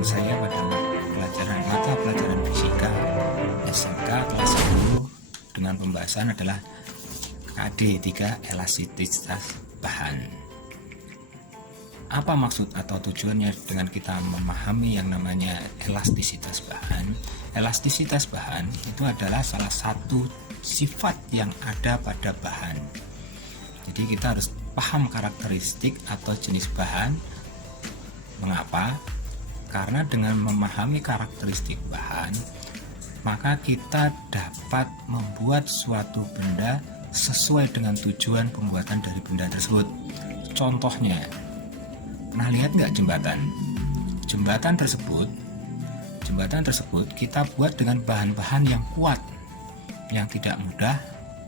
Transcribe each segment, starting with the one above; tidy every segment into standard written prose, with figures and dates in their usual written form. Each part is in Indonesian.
dengan saya pada mata pelajaran fisika SMK kelas 10 dengan pembahasan adalah KD 3 elastisitas bahan. Apa maksud atau tujuannya dengan kita memahami yang namanya elastisitas bahan? Elastisitas bahan itu adalah salah satu sifat yang ada pada bahan. Jadi kita harus paham karakteristik atau jenis bahan. Mengapa? Karena dengan memahami karakteristik bahan, maka kita dapat membuat suatu benda sesuai dengan tujuan pembuatan dari benda tersebut. Contohnya, pernah lihat nggak jembatan? Jembatan tersebut kita buat dengan bahan-bahan yang kuat, yang tidak mudah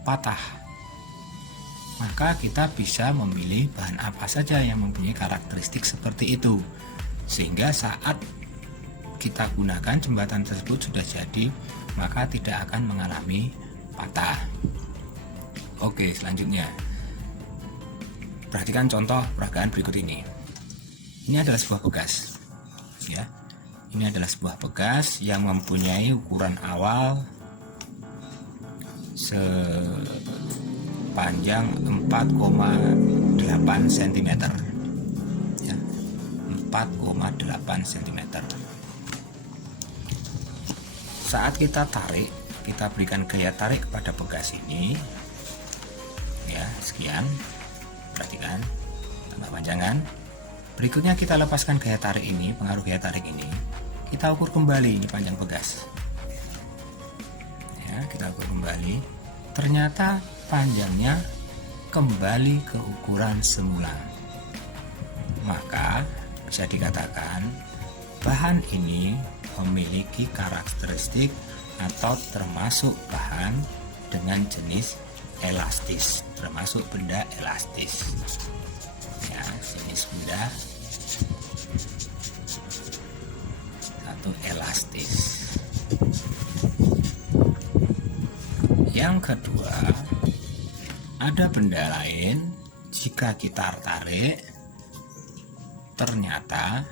patah. Maka kita bisa memilih bahan apa saja yang mempunyai karakteristik seperti itu, sehingga saat kita gunakan jembatan tersebut sudah jadi, maka tidak akan mengalami patah. Oke, selanjutnya perhatikan contoh peragaan berikut ini. Ini adalah sebuah bekas, ya. Ini adalah sebuah bekas yang mempunyai ukuran awal sepanjang 4,8 cm, ya, 4,8 cm. Saat kita tarik, kita berikan gaya tarik kepada bekas ini, ya, sekian. Perhatikan, tambah panjangan. Berikutnya kita lepaskan gaya tarik ini, pengaruh gaya tarik ini. Kita ukur kembali ini panjang bekas. Ya, kita ukur kembali. Ternyata panjangnya kembali ke ukuran semula. Maka bisa dikatakan bahan ini memiliki karakteristik atau termasuk bahan dengan jenis elastis, termasuk benda elastis. Ya, jenis benda atau elastis. Yang kedua, ada benda lain jika kita tarik, ternyata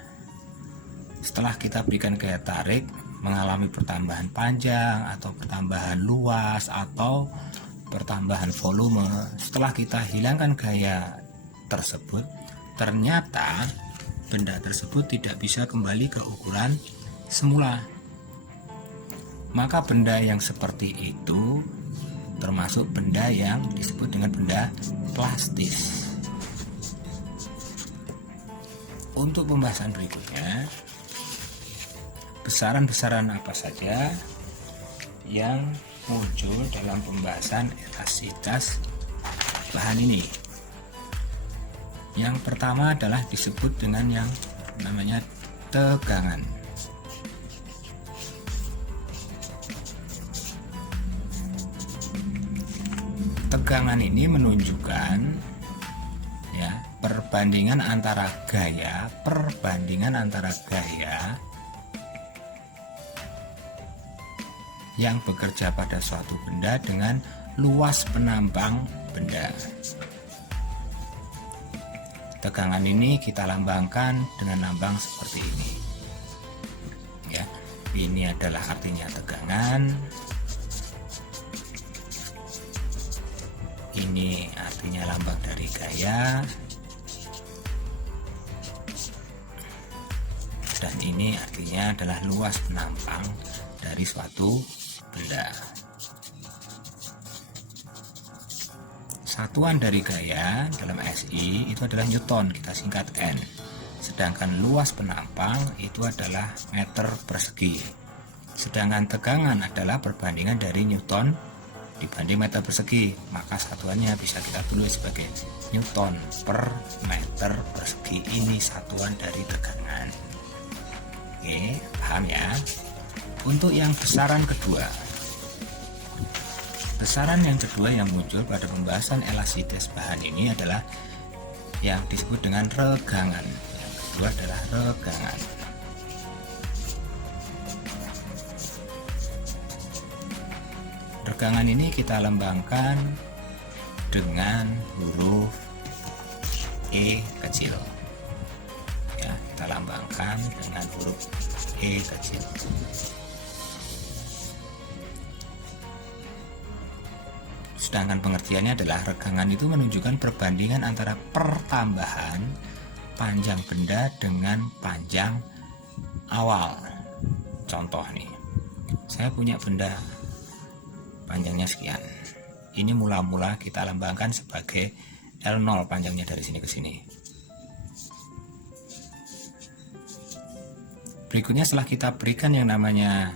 setelah kita berikan gaya tarik mengalami pertambahan panjang atau pertambahan luas atau pertambahan volume. Setelah kita hilangkan gaya tersebut, ternyata benda tersebut tidak bisa kembali ke ukuran semula. Maka benda yang seperti itu termasuk benda yang disebut dengan benda plastis. Untuk pembahasan berikutnya, besaran-besaran apa saja yang muncul dalam pembahasan elastisitas bahan ini. Yang pertama adalah disebut dengan yang namanya tegangan. Tegangan ini menunjukkan, ya, perbandingan antara gaya yang bekerja pada suatu benda dengan luas penambang benda. Tegangan ini kita lambangkan dengan lambang seperti ini. Ya, ini adalah artinya tegangan. Ini artinya lambang dari gaya. Dan ini artinya adalah luas penampang dari suatu benda. Satuan dari gaya dalam SI itu adalah Newton, kita singkat N. Sedangkan luas penampang itu adalah meter persegi. Sedangkan tegangan adalah perbandingan dari Newton dibanding meter persegi. Maka satuannya bisa kita tulis sebagai Newton per meter persegi. Ini satuan dari tegangan. Oke, paham ya? Untuk yang besaran kedua, besaran yang kedua yang muncul pada pembahasan elastisitas bahan ini adalah yang disebut dengan regangan. Yang kedua adalah regangan. Regangan ini kita lambangkan dengan huruf E kecil. Ya, kita lambangkan dilambangkan dengan huruf E kecil. Sedangkan pengertiannya adalah regangan itu menunjukkan perbandingan antara pertambahan panjang benda dengan panjang awal. Contoh nih, saya punya benda panjangnya sekian. Ini mula-mula kita lambangkan sebagai L0 panjangnya dari sini ke sini. Berikutnya setelah kita berikan yang namanya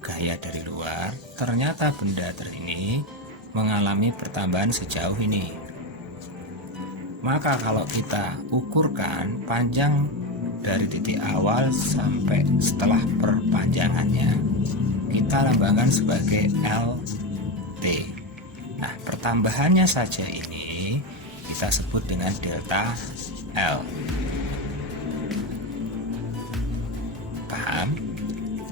gaya dari luar, ternyata benda ini mengalami pertambahan sejauh ini. Maka kalau kita ukurkan panjang dari titik awal sampai setelah perpanjangannya, kita lambangkan sebagai LT. Nah, pertambahannya saja ini kita sebut dengan delta L. Paham?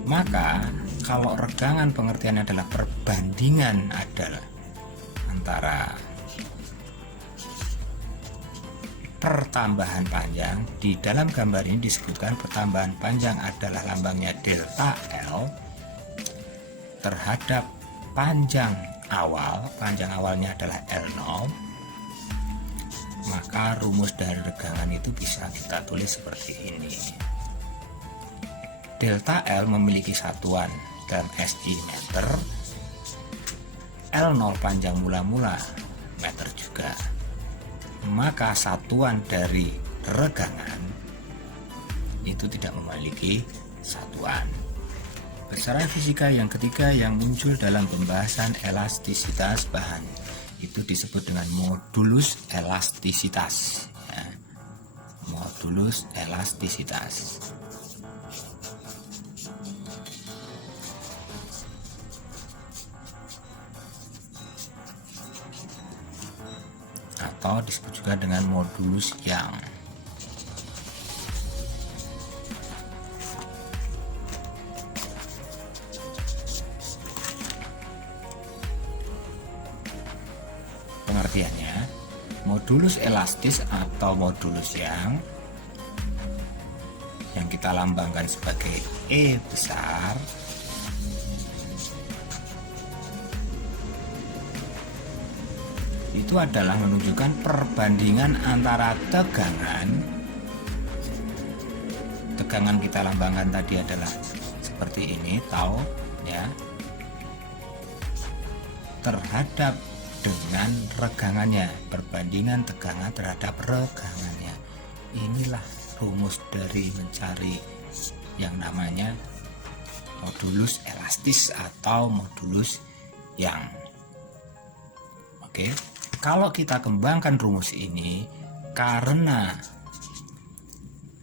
Maka kalau regangan pengertiannya adalah perbandingan adalah antara pertambahan panjang, di dalam gambar ini disebutkan pertambahan panjang adalah lambangnya delta L terhadap panjang awalnya adalah L0. Maka rumus dari regangan itu bisa kita tulis seperti ini. Delta L memiliki satuan dalam SI meter, L0 panjang mula-mula meter juga. Maka satuan dari regangan itu tidak memiliki satuan. Besaran fisika yang ketiga yang muncul dalam pembahasan elastisitas bahan itu disebut dengan modulus elastisitas. Ya. Modulus elastisitas. Atau disebut juga dengan modulus Young. Pengertiannya, modulus elastis atau modulus Young yang kita lambangkan sebagai E besar itu adalah menunjukkan perbandingan antara tegangan kita lambangkan tadi adalah seperti ini, tau ya, terhadap dengan regangannya, perbandingan tegangan terhadap regangannya. Inilah rumus dari mencari yang namanya modulus elastis atau modulus Young. Oke. Kalau kita kembangkan rumus ini, karena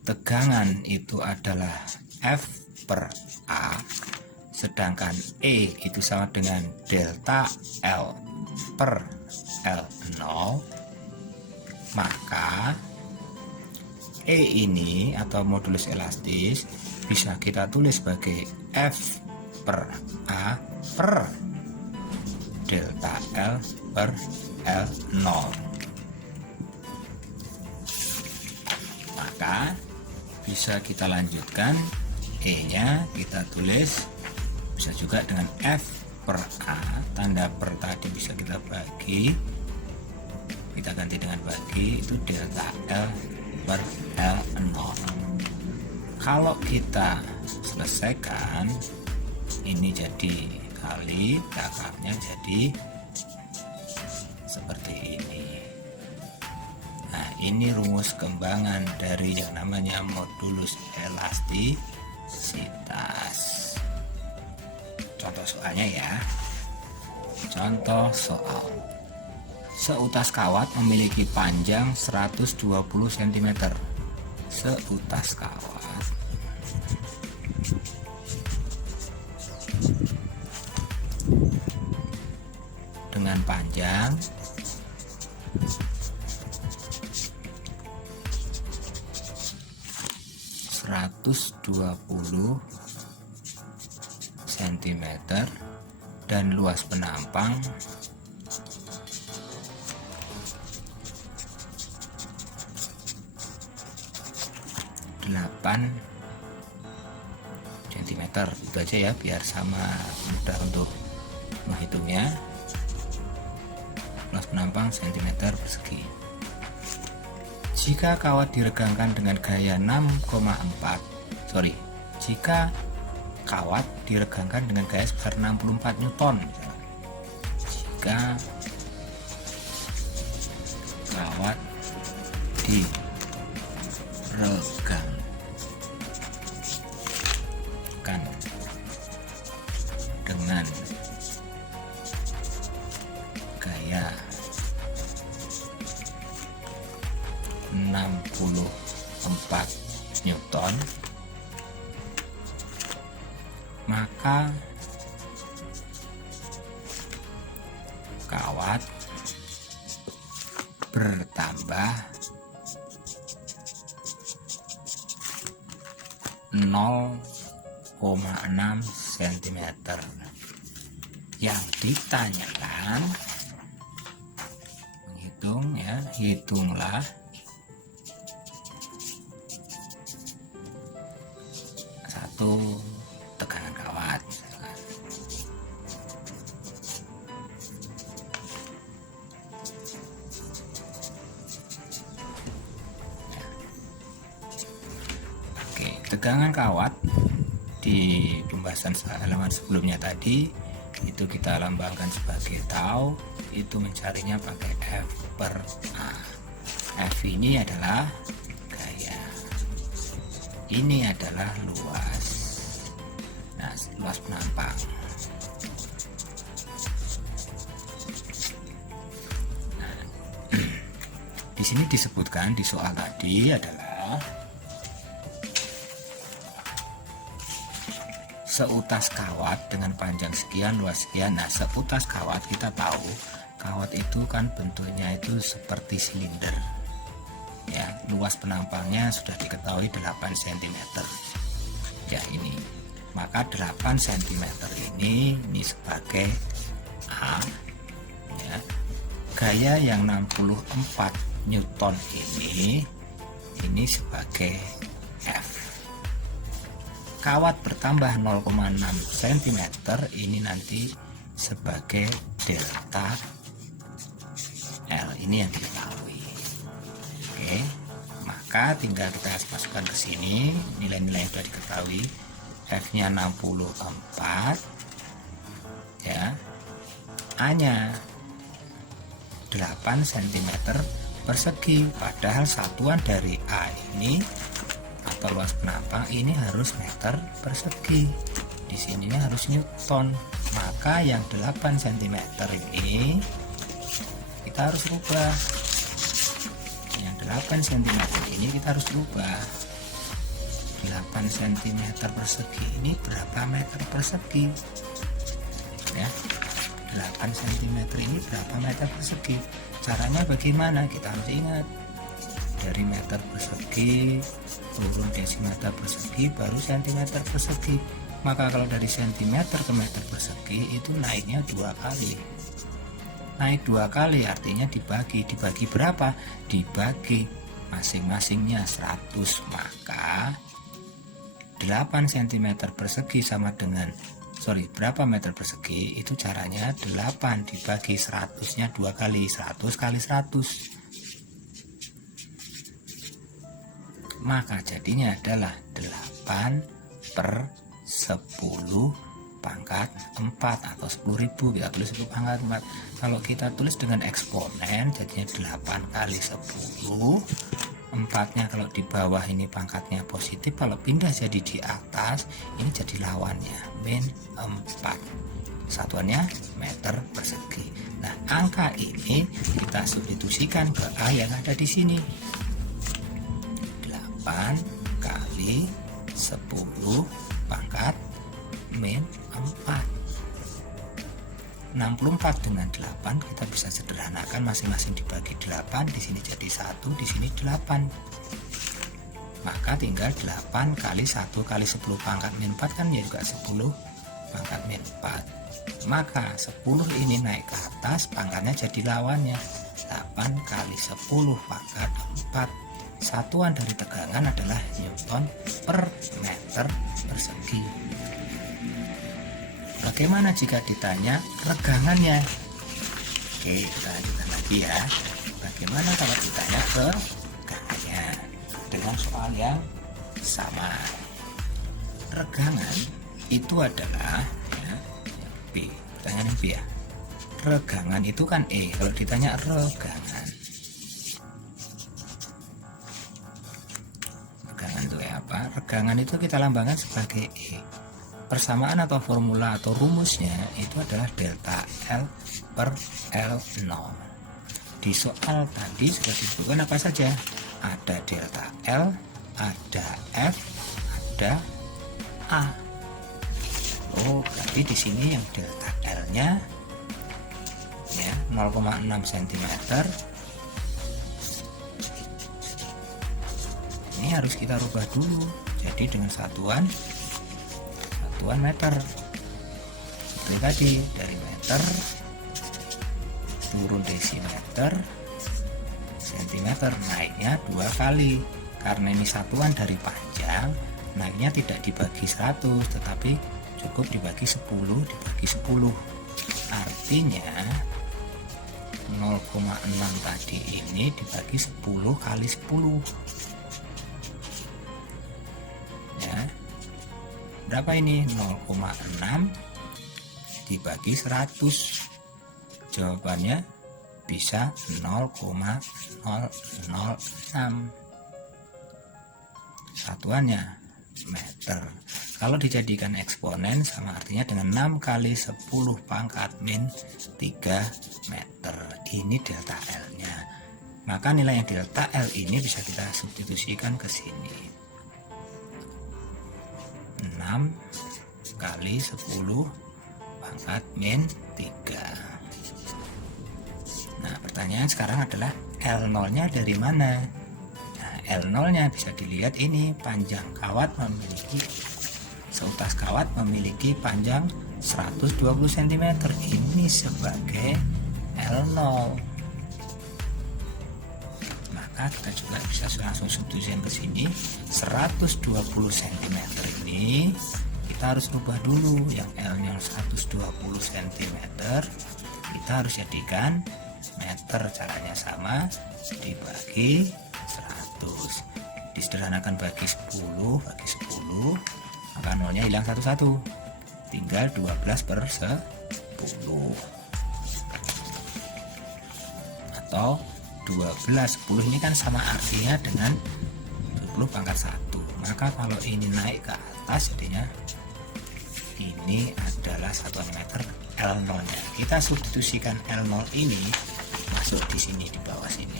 tegangan itu adalah F per A, sedangkan E itu sama dengan delta L per L0, maka E ini atau modulus elastis bisa kita tulis sebagai F per A per delta L per L0. Maka bisa kita lanjutkan, E nya kita tulis bisa juga dengan F per A, tanda per tadi bisa kita bagi, kita ganti dengan bagi, itu delta L per L0. Kalau kita selesaikan ini jadi kali, akarnya jadi seperti ini. Nah, ini rumus kembangan dari yang namanya modulus elastisitas. Contoh soalnya ya. Contoh soal. Seutas kawat memiliki panjang 120 cm. Seutas kawat dengan panjang 120 cm dan luas penampang 2 8 cm. Itu aja ya, biar sama mudah untuk menghitungnya. Luas penampang cm persegi. Jika kawat diregangkan dengan gaya 6,4, jika kawat diregangkan dengan gaya sebesar 64 Newton, jika kawat diregangkan dengan gaya 64 Newton, maka kawat bertambah 0,6 cm. Yang ditanyakan menghitung ya, hitunglah satu tegangan kawat misalkan. Oke, tegangan kawat di pembahasan halaman sebelumnya tadi itu kita lambangkan sebagai tau, itu mencarinya pakai F per A. F ini adalah gaya, ini adalah luas, nah luas penampang. Nah, di sini disebutkan di soal tadi adalah seutas kawat dengan panjang sekian, luas sekian. Nah, seutas kawat kita tahu kawat itu kan bentuknya itu seperti silinder ya, luas penampangnya sudah diketahui 8 cm ya ini, maka 8 cm ini sebagai A ya. Gaya yang 64 Newton ini sebagai F. Kawat bertambah 0,6 cm ini nanti sebagai delta L, ini yang diketahui. Oke, maka tinggal kita masukkan ke sini nilai-nilai yang sudah diketahui. F-nya 64 ya, A-nya 8 cm persegi, padahal satuan dari A ini atau luas penampang ini harus meter persegi, di sininya harus Newton, maka yang 8 cm ini kita harus rubah, yang 8 cm ini kita harus rubah. 8 cm persegi ini berapa meter persegi ya, 8 cm ini berapa meter persegi. Caranya bagaimana? Kita harus ingat dari meter persegi turun desimeter persegi baru cm persegi. Maka kalau dari cm ke meter persegi itu naiknya 2 kali. Naik 2 kali artinya dibagi berapa? Dibagi masing-masingnya 100, maka 8 cm persegi sama dengan berapa meter persegi, itu caranya 8 dibagi 100 nya 2 kali, 100 kali 100, maka jadinya adalah 8 per 10 pangkat 4 atau 10.000, kita tulis 10 pangkat 4. Kalau kita tulis dengan eksponen jadinya 8 kali 10, 4-nya kalau di bawah ini pangkatnya positif, kalau pindah jadi di atas ini jadi lawannya min 4, satuannya meter persegi. Nah, angka ini kita substitusikan ke A yang ada di sini, 8 kali 10 pangkat min 4. 64 dengan 8 kita bisa sederhanakan, masing-masing dibagi 8, di sini jadi 1, di sini 8. Maka tinggal 8 kali 1 kali 10 pangkat min 4 kan ya juga 10 pangkat min 4. Maka 10 ini naik ke atas, pangkatnya jadi lawannya 8 kali 10 pangkat 4 satuan dari tegangan adalah Newton per meter persegi. Bagaimana jika ditanya regangannya? Oke, kita lanjutkan lagi ya. Bagaimana kalau ditanya regangannya dengan soal yang sama? Regangan itu adalah ya, B. Pertanyaan yang B ya. Regangan itu kan E. Kalau ditanya regangan itu ya apa? Regangan itu kita lambangkan sebagai E. Persamaan atau formula atau rumusnya itu adalah delta L per L0. Di soal tadi sudah disebutkan apa saja? Ada delta L, ada F, ada A. Oh, berarti di sini yang delta L-nya ya 0,6 cm. Ini harus kita rubah dulu. Jadi dengan satuan meter. Seperti tadi, dari meter turun desimeter, sentimeter, naiknya 2 kali. Karena ini satuan dari panjang, naiknya tidak dibagi 100, tetapi cukup dibagi 10 dibagi 10. Artinya 0,6 tadi ini dibagi 10 kali 10. Ya. Berapa ini? 0,6 dibagi 100. Jawabannya bisa 0,006. Satuannya meter. Kalau dijadikan eksponen sama artinya dengan 6 kali 10 pangkat min 3 meter. Ini delta L-nya. Maka nilai yang delta L ini bisa kita substitusikan ke sini. 6 kali 10 pangkat min 3. Nah, pertanyaan sekarang adalah L0 nya dari mana? Nah, L0 nya bisa dilihat ini, panjang kawat memiliki, seutas kawat memiliki panjang 120 cm. Ini sebagai L0. Maka kita juga bisa langsung substitusikan ke sini. 120 cm ini kita harus rubah dulu, yang L nya 120 cm kita harus jadikan meter. Caranya sama, dibagi 100, disederhanakan bagi 10 bagi 10, maka nolnya hilang satu-satu, tinggal 12 per 10 atau 12. 10 ini kan sama artinya dengan 10 pangkat 1. Maka kalau ini naik ke atas, jadinya ini adalah satuan meter L0 nya. Kita substitusikan L0 ini masuk di sini, di bawah sini.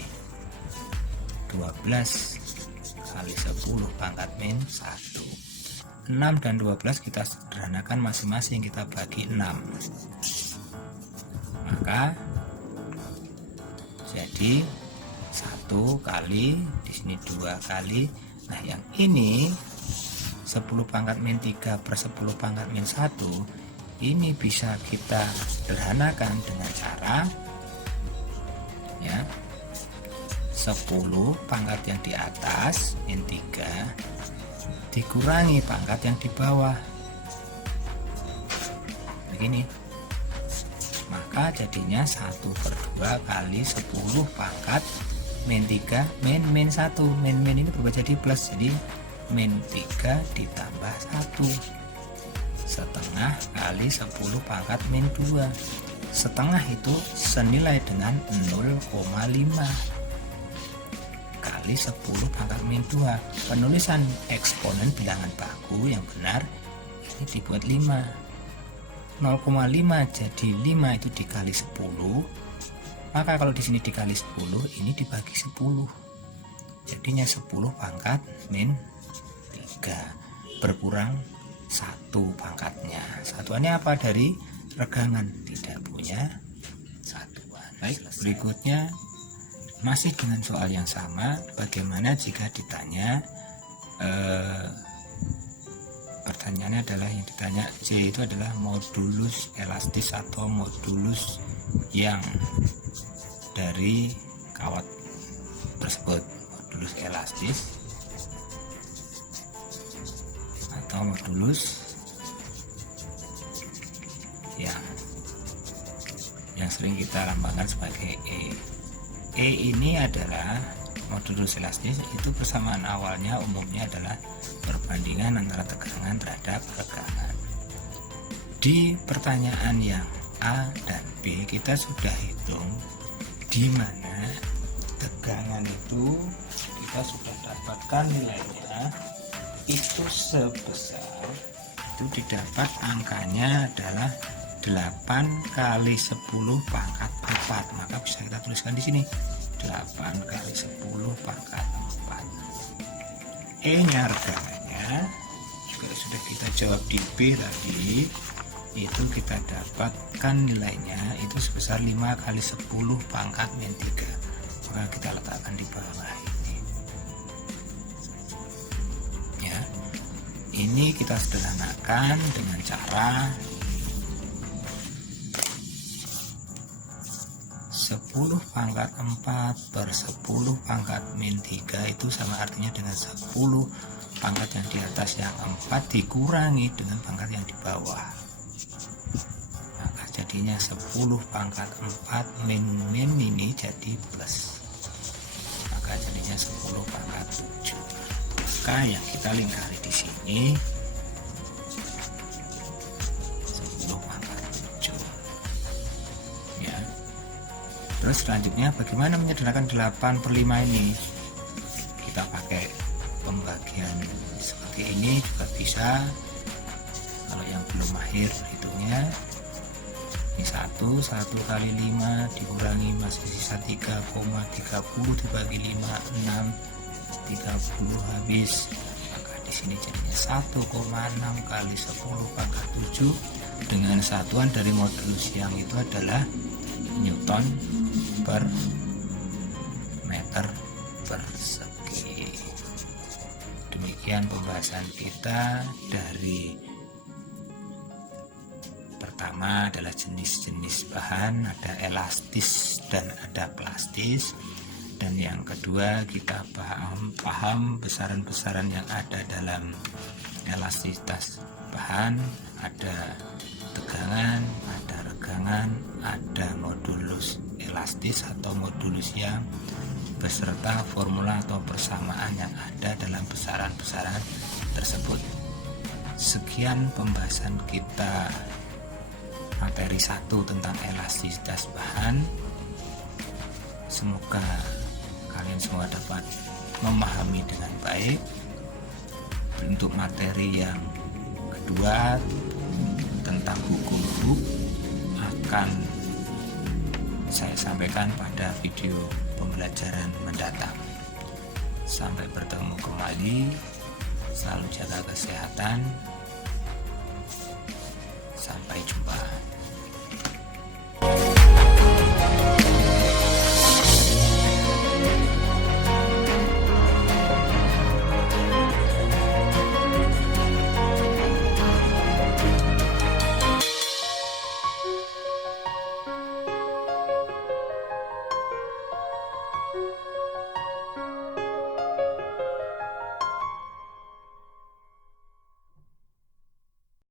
12 kali 10 pangkat min 1. 6 dan 12 kita sederhanakan masing-masing, kita bagi 6. Maka jadi 1 kali, di sini 2 kali. Nah, yang ini 10 pangkat min 3 per 10 pangkat min 1 ini bisa kita sederhanakan dengan cara ya 10 pangkat yang di atas min 3 dikurangi pangkat yang di bawah begini, maka jadinya 1/2 kali 10 pangkat min 3 min 1. Min ini berubah jadi plus, jadi min 3 ditambah 1 setengah kali 10 pangkat min 2. Setengah itu senilai dengan 0,5 kali 10 pangkat min 2. Penulisan eksponen bilangan baku yang benar ini dibuat 5. 0,5 jadi 5 itu dikali 10. Maka kalau di sini dikali 10, ini dibagi 10. Jadinya 10 pangkat min 3. Berkurang 1 pangkatnya. Satuannya apa? Dari regangan, tidak punya satuan. Baik, berikutnya masih dengan soal yang sama. Bagaimana jika ditanya pertanyaannya adalah yang ditanya C itu adalah modulus elastis atau modulus yang dari kawat tersebut. modulus elastis atau modulus yang sering kita lambangkan sebagai E. E ini adalah modulus elastis, itu persamaan awalnya umumnya adalah perbandingan antara tegangan terhadap regangan. Di pertanyaan yang A dan B kita sudah hitung di mana tegangan itu kita sudah dapatkan nilainya itu sebesar, itu didapat angkanya adalah 8 kali 10 pangkat 4, maka bisa kita tuliskan di sini 8 kali 10 pangkat 4. E nya regangannya juga sudah kita jawab di B tadi, itu kita dapatkan nilainya itu sebesar 5 kali 10 pangkat min 3, maka kita letakkan di bawah ini ya. Ini kita sederhanakan dengan cara 10 pangkat 4 per 10 pangkat min 3 itu sama artinya dengan 10 pangkat yang di atas yang 4 dikurangi dengan pangkat yang di bawah, maka jadinya 10 pangkat 4 min ini jadi plus, maka jadinya 10 pangkat 7. Maka yang kita lingkari di sini 10 pangkat 7 ya. Terus selanjutnya bagaimana menyederhanakan 8 per 5 ini? Kita pakai pembagian seperti ini juga bisa, kalau yang belum mahir berhitungnya. Ini 1 kali 5 dikurangi masih sisa 3,30 dibagi 5 6, 30 habis, maka di sini jadinya 1,6 kali 10 pangkat 7 dengan satuan dari modulus yang itu adalah Newton per meter persegi. Demikian pembahasan kita dari pertama adalah jenis-jenis bahan, ada elastis dan ada plastis, dan yang kedua kita paham besaran-besaran yang ada dalam elastisitas bahan, ada tegangan, ada regangan, ada modulus elastis atau modulus yang beserta formula atau persamaan yang ada dalam besaran-besaran tersebut. Sekian pembahasan kita materi 1 tentang elastisitas bahan. Semoga kalian semua dapat memahami dengan baik. Untuk materi yang kedua tentang hukum Hooke akan saya sampaikan pada video pembelajaran mendatang. Sampai bertemu kembali, selalu jaga kesehatan, sampai jumpa.